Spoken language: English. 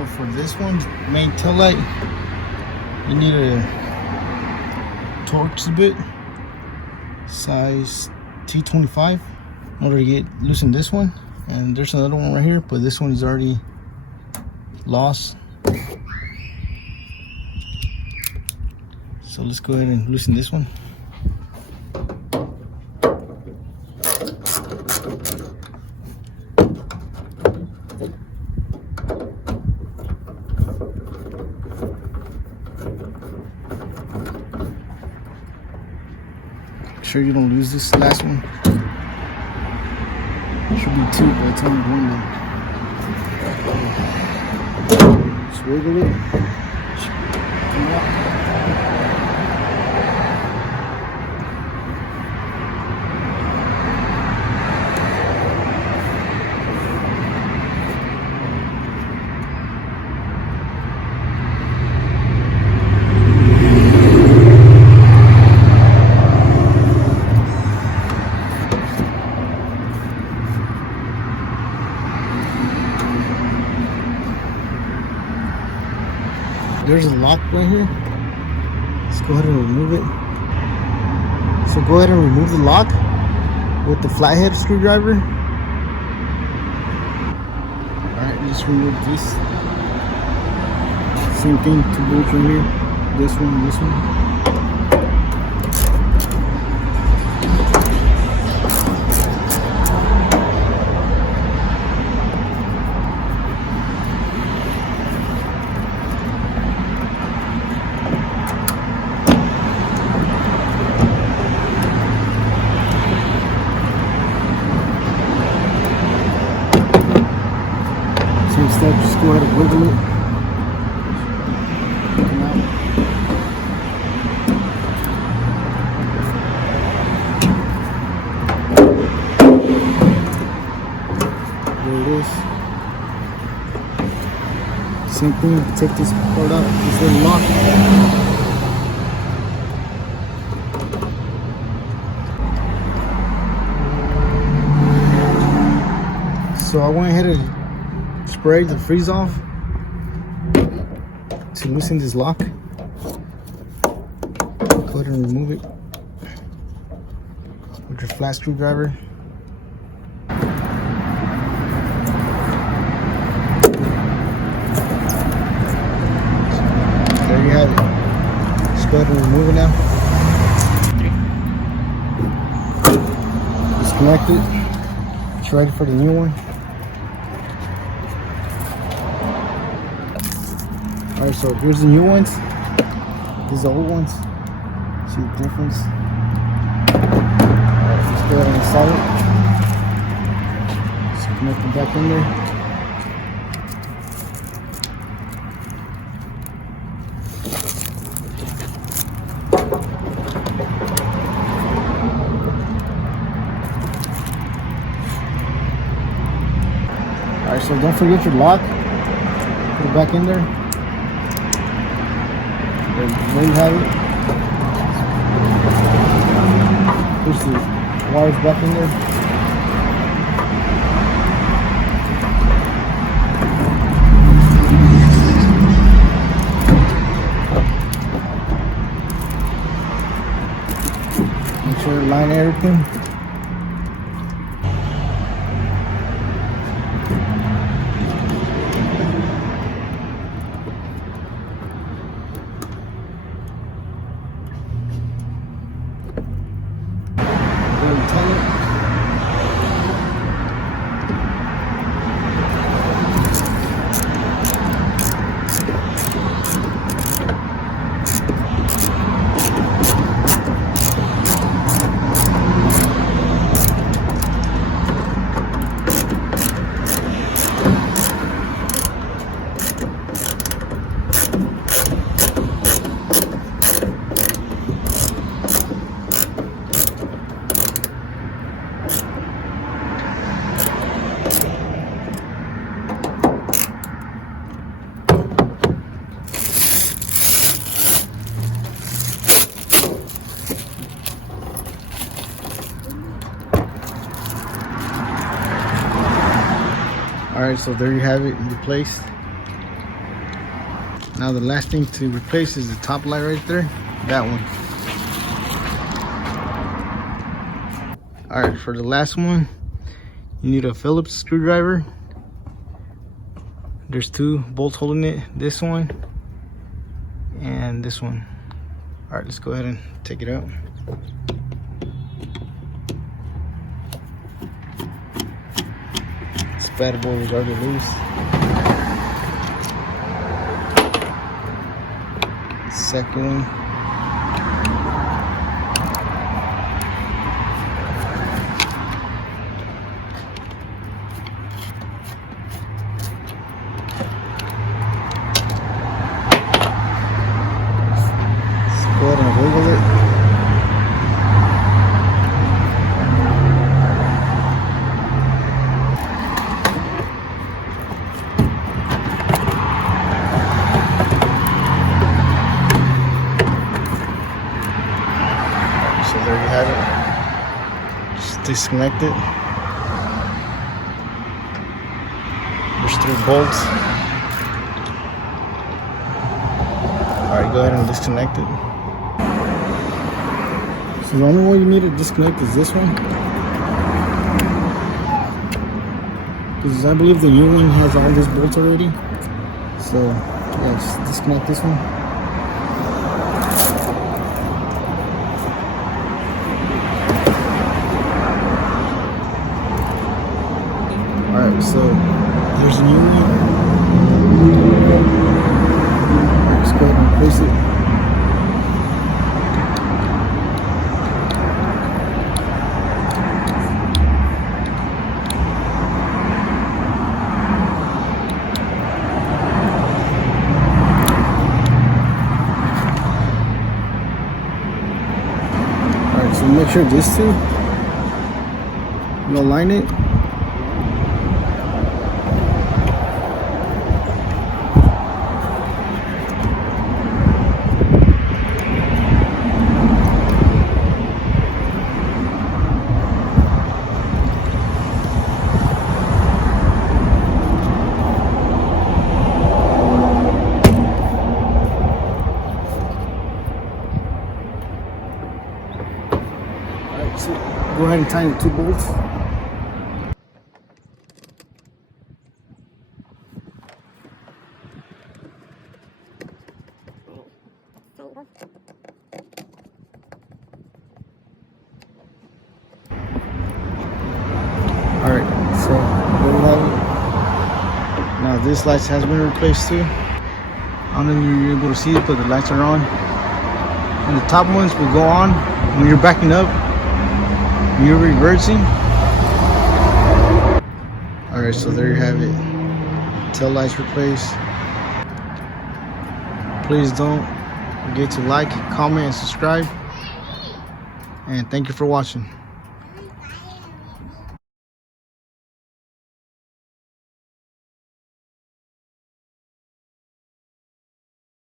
So for this one, main tail light, you need a Torx bit size T25 in order to loosen this one. And there's another one right here, but this one is already lost. So let's go ahead and loosen this one. Make sure you don't lose this last one. Should be two, but it's only one now. Just wiggle it. Come out. There's a lock right here. Let's go ahead and remove it. So go ahead and remove the lock with the flathead screwdriver. Alright, just remove this. Same thing, two bolts right here. This one and this one. Step, just go ahead and wiggle it. Come out. There it is. Same thing, take this part out, this little lock. So I went ahead and sprayed the freeze off to loosen this lock. Go ahead and remove it with your flat screwdriver. There you have it. Just go ahead and remove it now. Disconnect it. It's ready for the new one. Alright, so here's the new ones. These are the old ones. See the difference? Alright, let's go ahead and install it. Just connect it back in there. Alright, so don't forget your lock. Put it back in there. There you have it. Push the wires back in there. Make sure to line everything. Alright, so there you have it, replaced. Now the last thing to replace is the top light right there, that one. All right, for the last one, you need a Phillips screwdriver. There's 2 bolts holding it, this one and this one. All right, let's go ahead and take it out. This bad boy was already loose. Second one. Go ahead and wiggle it. So there you have it. Just disconnect it. There's 3 bolts. Alright, go ahead and disconnect it. So the only one you need to disconnect is this one, because I believe the new one has all these bolts already. So yeah, just disconnect this one. Alright, so there's a new one. Just go ahead and replace it. So make sure this too, you align it. So go ahead and tighten the 2 bolts. Alright, so there we have it. Now this light has been replaced too. I don't know if you're able to see it, but the lights are on. And the top ones will go on when you're backing up. You're reversing. Alright, so there you have it. Tail lights replaced. Please don't forget to like, comment, and subscribe. And thank you for watching.